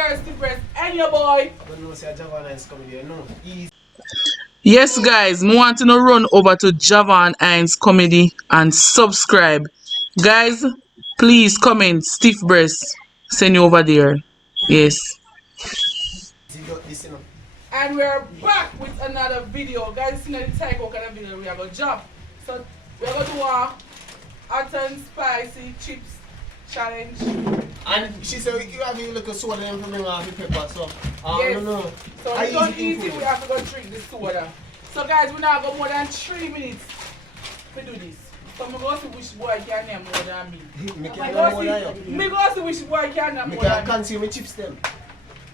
girl Stiff Breast and your boy. I don't know, say Javan is coming here. No, easy. Yes, guys, I want to run over to Javan Hines Comedy and subscribe. Guys, please comment Stiff Breast. Send you over there. Yes. This, you know. And we're back with another video. Guys, you know the type of kind of video we are going to drop. So we're going to do a hot and spicy chips challenge. And she said you have a little soda and bring off the pepper, so Yes. no. So we don't eat it, we have to go drink the soda. So guys, we now got more than 3 minutes to do this. So I'm going to see which boy can name more than me. Me can't know more than you. Me go see which boy can name Me more than can't me. consume my chips them.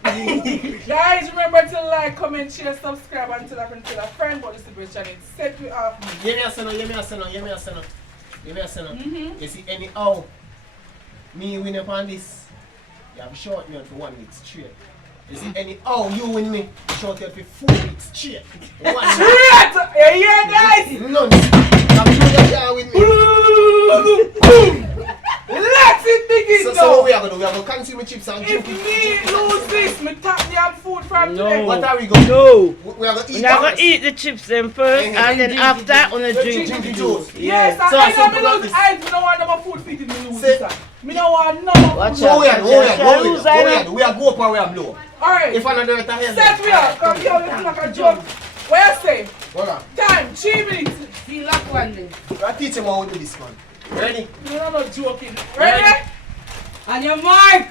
Guys, remember to like, comment, share, subscribe, and tell a friend, about the Stiff Breast channel. Set me off me. Give me a son, give me a son, give me a son. Give me a son. You see, anyhow, me win upon this, you have short me out for 1 week straight. You see, anyhow, you win me, short you out for 4 weeks straight. Straight! Yeah, guys! None. I'm doing that with me. Let's begin So now! what we are going to do? We are going to consume chips and If drink me lose this, me tap the food from today. What are we going to do? No. We are going to eat We're not going to eat the chips then first, and then after, we're going to drink the juice. Yes, So I simple know like me this. lose. I don't want no more food feeding me lose Say- this. Me don't want no more Watch food. out. Go ahead, go ahead, go ahead. We are go up and we are blow. Alright, If another right here. set me up. Come here, we like a joke. Where you say? Hold on. Time, 3 minutes. See, lock one then. We are teaching how to do this, man. Ready? No, no joking. Ready? On your mark.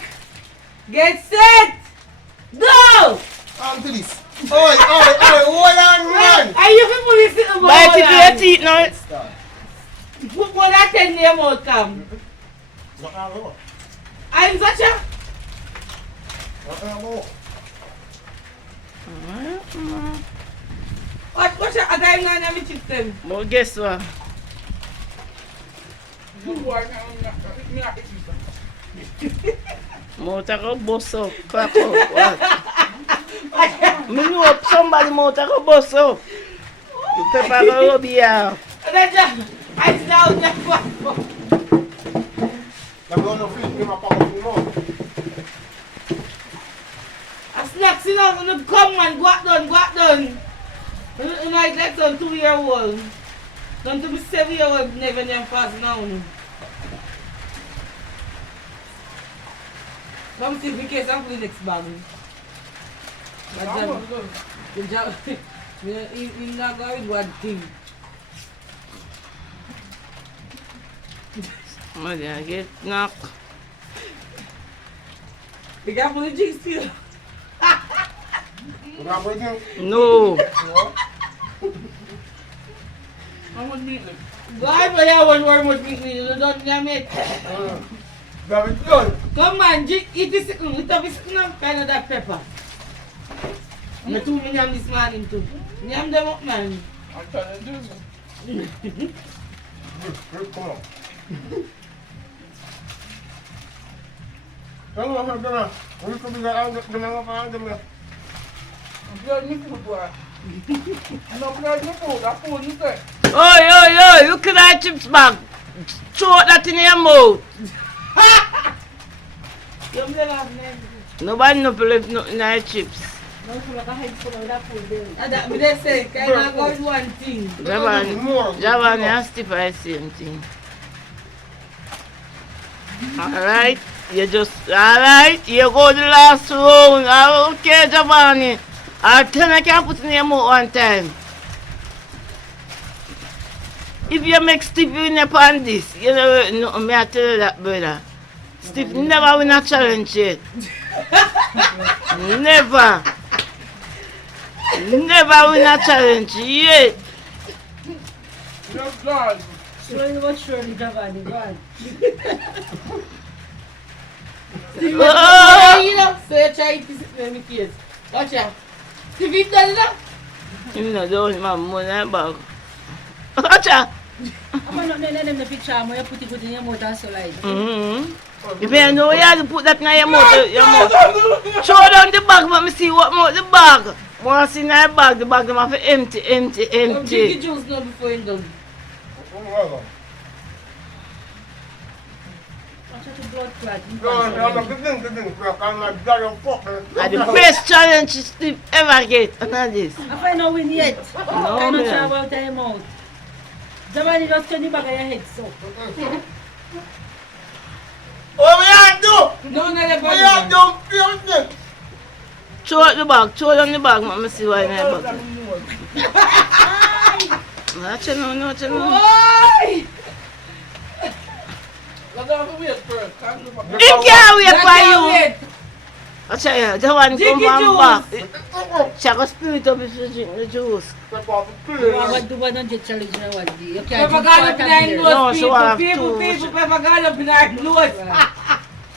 Get set. Go. On to this. Oi, hold on, man. Are you people listening to Bite it to your teeth now. Start. Put more than 10 name out come. What are we? I'm such a... What's your other name on the chips them? But guess what? You are not eating. Mouth a go bust up, crack up, what? Me know somebody mouth a go bust up. The pepper go rub you out. I sit down there for... I'm going to feed him a powerful mouth. A snacks, you know, when you come man, go out done. You know, like son 2-year-old. Don't to be 7-year-old, never name fast now. Come see in case I'm for the next bag. Good job. You're not going with one thing. Mother, get knocked. You got for the jigs still. You got bread here? No. I want meat. Go ahead, but I want more much meat. You don't name it. Very good. Come on, eat this. Eat up this kind of that pepper. I'm 2 million this morning too. Yam them up, man. I'm trying to do this. Come on. Come on. We could be the I'm blood me food, boy. No blood me food. That food you say. Oi, look at that chips bag. Throw that in your mouth. Yam them up, man. Nobody no believe nothing in our chips. No, so like a head full of that food there. That me they say, kind of go with one thing. Javan and Stiff are the same thing. Alright, you go the last round. Okay, Javani. I'll tell you I can put in your mouth one time. If you make Stiff win upon this, you know, no, me I tell you that, brother. Stiff never win a challenge yet. Never. Never win a challenge yet. Just God. Slowly but surely, Giovanni, go on. Oh! You know, so you try to sit there in the case. Watch out. If you done enough, You know, don't my money bag. Watch out. I'm not letting the picture. I'm going to put it in your mouth and so like. If you know you have to put that in your mouth, show down the bag, let me see what more the bag. Once in the bag them have to empty. Come drink the juice now before you're done. Watch out the blood clot. And the best challenge Steve ever get. And this. I find no win yet. No, I don't man. try about time out. Somebody just turn the back of your head so. What we are do? No, no, the We body. are do. Throw out the bag. Throw down the bag. Let me see why in the bag. Watch it now. Watch it now. Why? Let's have to wait for it. Can't do it. He can't wait for you. Wait. I tell you, the one come Drink from the back. She go spirit up if you drink the juice. You want to do 100 challenge in one day. You can't Pepper do gall part up of in our beer. No, nose, she people, want people, two. pepper gall up in our nose.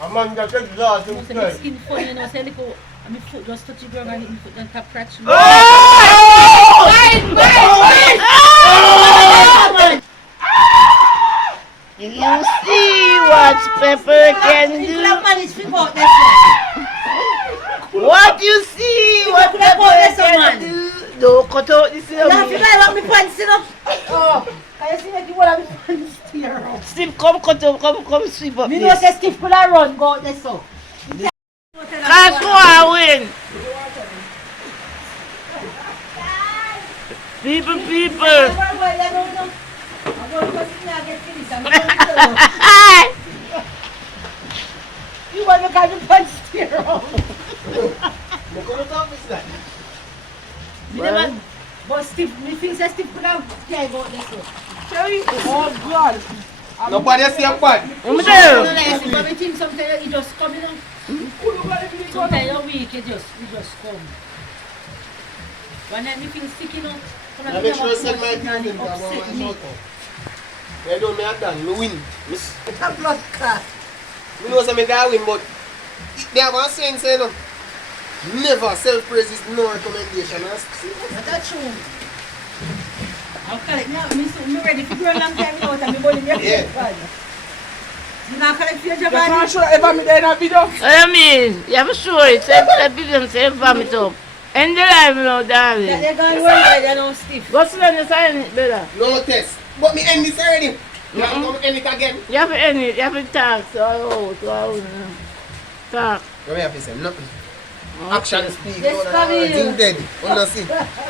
Amanda said last You know, say my skin funny, you know, say like, oh, my foot just touch the ground and hit my foot and tap crack. You see what Pepper can do? What you see what Pepper can do? Don't cut out this here. Steve, come cut out, come sweep up this. That's who I win. People. You want to kind of punch steer off. But Steve, me think that Steve could have care about this one. Oh, God. Nobody see a bad. I'm there. But I think sometimes it just come, you know. Sometimes a week it just come. When I feel sick, you know. I make sure I send my business to my shout out. I don't make done, me win. Blood clot. Me know some guy win, but they have a saying, say no. Never self-praise is no recommendation. That's true. Okay, now me ready for a long time now, and me body me Yeah. You not collect your job, You can't show ever me there in a video. I mean, you have to show it. Say business, say vomit up. End the life now, darling. they're going to work, they're not stiff. Go sit on the side, brother. No test. But me end this already. You have to come end it again. You have to end it. You have to talk. So, talk. What me have to say? Nothing. Action speak. Yes, come here. Thing dead. You see?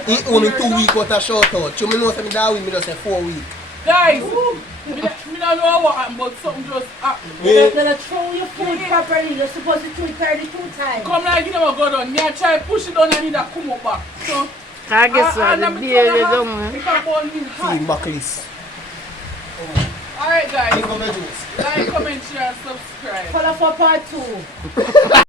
He only 2 weeks out of shout out. You know say me that win, me just say 4 weeks. Guys, me don't know what happened, but something just happened. You're going to throw your food properly. You're supposed to do it 32 times. Come like you never go down. Me I try push it down and it come up back. So, I guess so. The beer is done. it can burn me hot. See Buckley's. Alright guys, Think of the juice. like, comment, share, and subscribe. Follow for part 2.